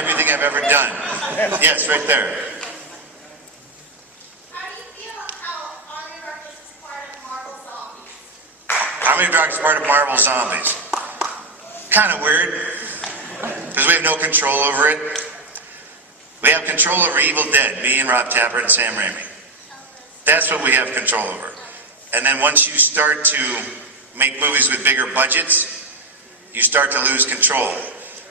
everything I've ever done. Yes, right there. How do you feel how Army of Darkness is part of Marvel Zombies? Army of Darkness is part of Marvel Zombies. Kind of weird, because we have no control over it. We have control over Evil Dead, me and Rob Tapper and Sam Raimi. That's what we have control over. And then once you start to make movies with bigger budgets, you start to lose control.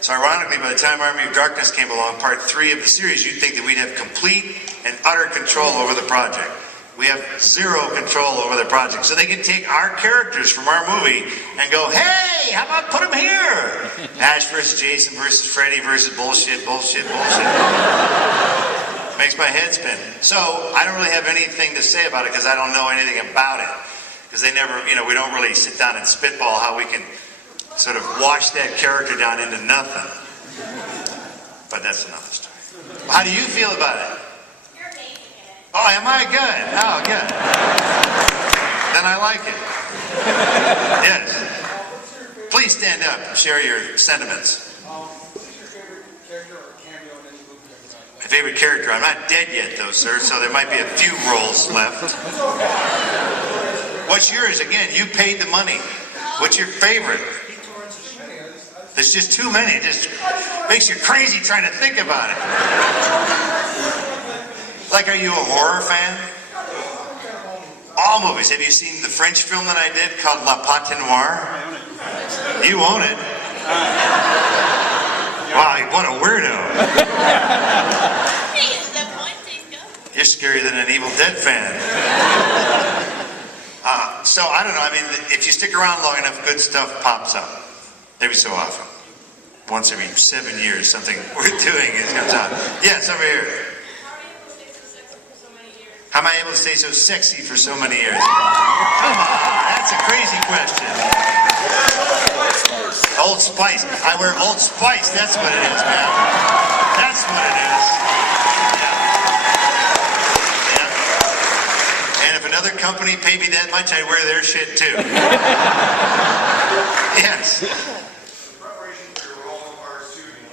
So ironically, by the time Army of Darkness came along, part 3 of the series, you'd think that we'd have complete and utter control over the project. We have zero control over the project. So they can take our characters from our movie and go, hey, how about put them here? Ash versus Jason versus Freddy versus bullshit, bullshit, bullshit. Makes my head spin. So I don't really have anything to say about it because I don't know anything about it. Because they never, we don't really sit down and spitball how we can sort of wash that character down into nothing. But that's another story. How do you feel about it? Oh, am I good? Oh, good. Then I like it. Yes. Please stand up and share your sentiments. Who's your favorite character or cameo in any movie you've ever done? My favorite character? I'm not dead yet, though, sir, so there might be a few roles left. What's yours? Again, you paid the money. What's your favorite? There's just too many. It just makes you crazy trying to think about it. Like, are you a horror fan? All movies. Have you seen the French film that I did called Pt.4? You own it. Wow, what a weirdo. You're scarier than an Evil Dead fan. So, I don't know. I mean, if you stick around long enough, good stuff pops up. Every so often. Once every 7 years, something worth doing comes out. Yes, over here. How am I able to stay so sexy for so many years? Come on, that's a crazy question. Old Spice. I wear Old Spice. That's what it is, man. That's what it is. Yeah. Yeah. And if another company paid me that much, I'd wear their shit too. Yes.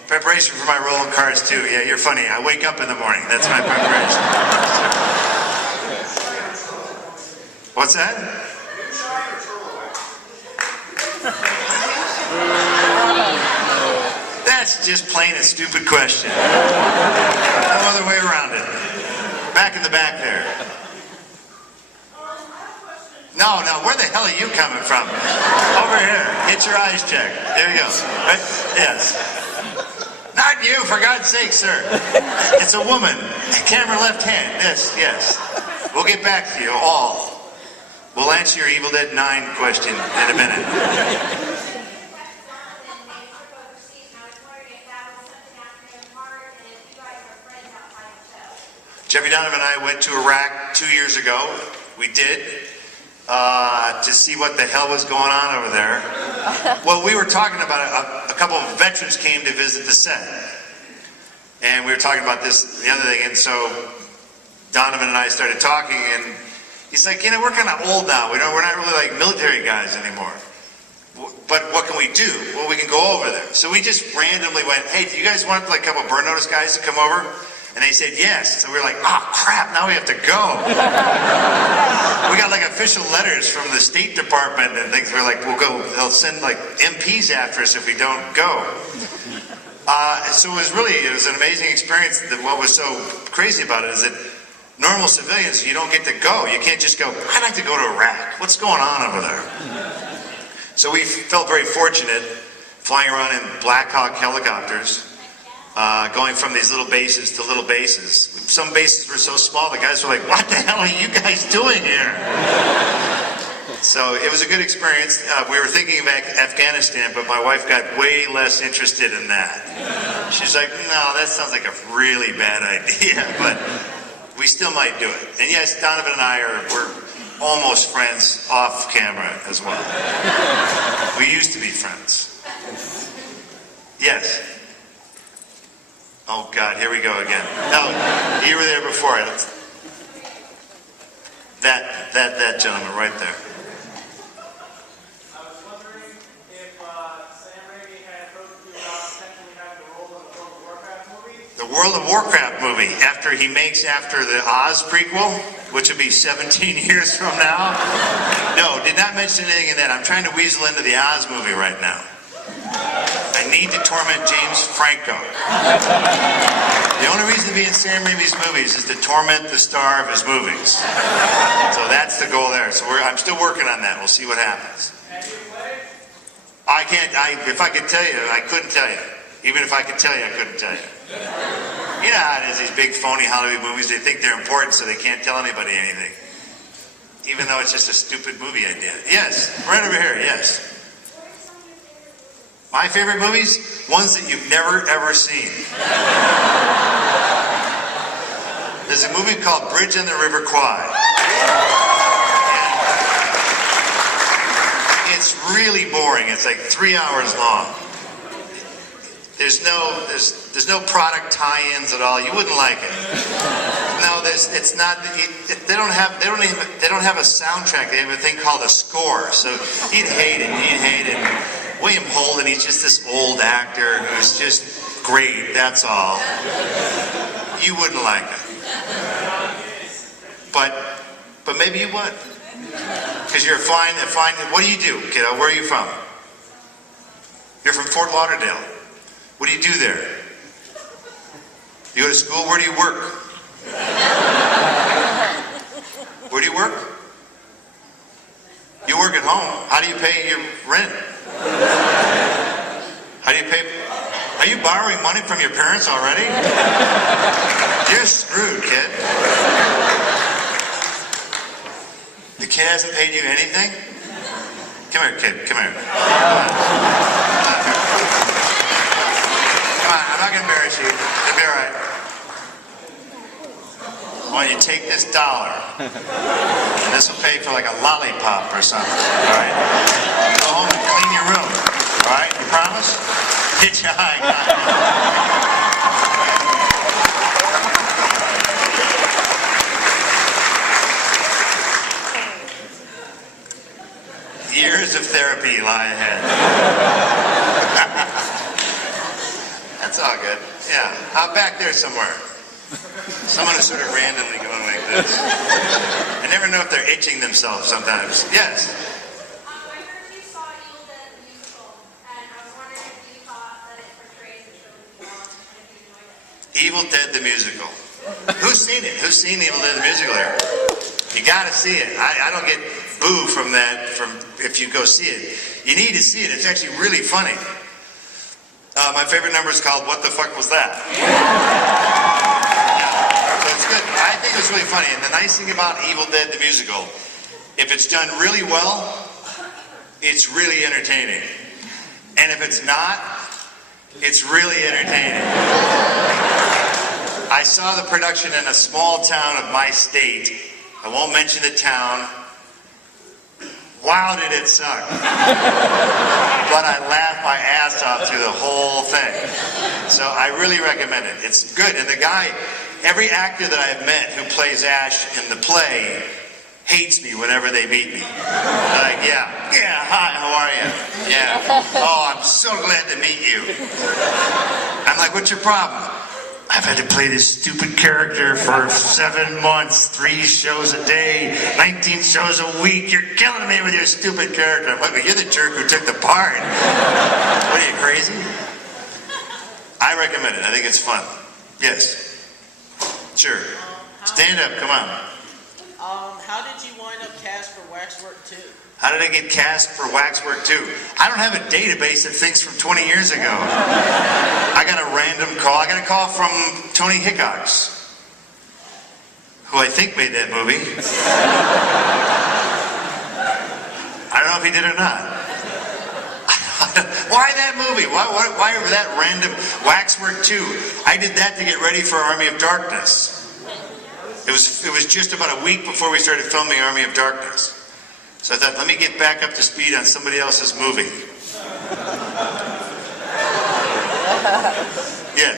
Preparation for my role in Cars 2. Yeah, you're funny. I wake up in the morning. That's my preparation. What's that? That's just plain a stupid question. No other way around it. Back in the back there. No, where the hell are you coming from? Over here. Get your eyes checked. There you go. Right? Yes. Not you, for God's sake, sir. It's a woman. Camera left hand. Yes. We'll get back to you all. We'll answer your Evil Dead 9 question in a minute. Jeffrey Donovan and I went to Iraq 2 years ago. We did. To see what the hell was going on over there. Well, we were talking about a couple of veterans came to visit the set. And we were talking about this, the other thing, and so Donovan and I started talking, and he's like, we're kind of old now. We're not really like military guys anymore. But what can we do? Well, we can go over there. So we just randomly went, hey, do you guys want like a couple of burn notice guys to come over? And they said yes. So we were like, oh crap, now we have to go. We got like official letters from the State Department and things. We're like, we'll go. They'll send like MPs after us if we don't go. So it was an amazing experience. What was so crazy about it is that normal civilians, you don't get to go. You can't just go, I'd like to go to Iraq. What's going on over there? So we felt very fortunate flying around in Black Hawk helicopters. Going from these little bases to little bases. Some bases were so small, the guys were like, what the hell are you guys doing here? So it was a good experience. We were thinking of Afghanistan, but my wife got way less interested in that. She's like, no, that sounds like a really bad idea, but we still might do it. And yes, Donovan and I we're almost friends off camera as well. We used to be friends. Yes. Oh God, here we go again. No, you were there before. That gentleman right there. I was wondering if Sam Raimi had approached you about potentially having a role in the World of Warcraft the World of Warcraft movie after the Oz prequel, which would be 17 years from now. No, did not mention anything in that. I'm trying to weasel into the Oz movie right now. I need to torment James Franco. The only reason to be in Sam Raimi's movies is to torment the star of his movies. So that's the goal there. So I'm still working on that. We'll see what happens. If I could tell you, I couldn't tell you. Even if I could tell you, I couldn't tell you. You know how it is, these big phony Hollywood movies, they think they're important so they can't tell anybody anything. Even though it's just a stupid movie idea. Yes, right over here, yes. My favorite movies? Ones that you've never ever seen. There's a movie called Bridge on the River Kwai. It's really boring. It's like 3 hours long. There's no product tie-ins at all. You wouldn't like it. No, it's not. They don't have a soundtrack. They have a thing called a score. So you'd hate it. You'd hate it. William Holden, he's just this old actor who's just great. That's all. You wouldn't like it. But maybe you would. Because you're fine. What do you do, kiddo? Where are you from? You're from Fort Lauderdale. What do you do there? You go to school? Where do you work? Where do you work? You work at home. How do you pay your rent? How do you pay? Are you borrowing money from your parents already? You're screwed, kid. The kid hasn't paid you anything? Come here, kid. Come here. Come on, I'm not going to embarrass you. It'll be all right. Why don't you take this $1, and this will pay for like a lollipop or something, all right? You go home and clean your room, all right? You promise? Get your eye. Years of therapy lie ahead. That's all good. Yeah, out back there somewhere. Someone is sort of randomly going like this. I never know if they're itching themselves sometimes. Yes? I heard you saw Evil Dead the musical, and I was wondering if you thought that it portrayed the trilogy well, and if you enjoyed it. Evil Dead the musical. Who's seen it? Who's seen Evil Dead the musical there? You gotta see it. I don't get boo from that if you go see it. You need to see it. It's actually really funny. My favorite number is called What the Fuck Was That? So it's good. I think it's really funny. And the nice thing about Evil Dead the musical, if it's done really well, it's really entertaining. And if it's not, it's really entertaining. I saw the production in a small town of my state. I won't mention the town. Wow, did it suck. But I laughed my ass off through the whole thing. So I really recommend it. It's good. And the guy, every actor that I've met who plays Ash in the play hates me whenever they meet me. They're like, yeah, hi, how are you? Yeah. Oh, I'm so glad to meet you. I'm like, what's your problem? I've had to play this stupid character for 7 months, 3 shows a day, 19 shows a week. You're killing me with your stupid character. I'm like, well, you're the jerk who took the part. What are you, crazy? I recommend it. I think it's fun. Yes. Sure. Stand up. Come on. How did you wind up cast for Waxwork 2? How did I get cast for Waxwork 2? I don't have a database of things from 20 years ago. I got a random call. I got a call from Tony Hickox, who I think made that movie. I don't know if he did or not. Why that movie? Why that random Waxwork 2? I did that to get ready for Army of Darkness. It was just about a week before we started filming Army of Darkness. So I thought, let me get back up to speed on somebody else's movie. Yeah.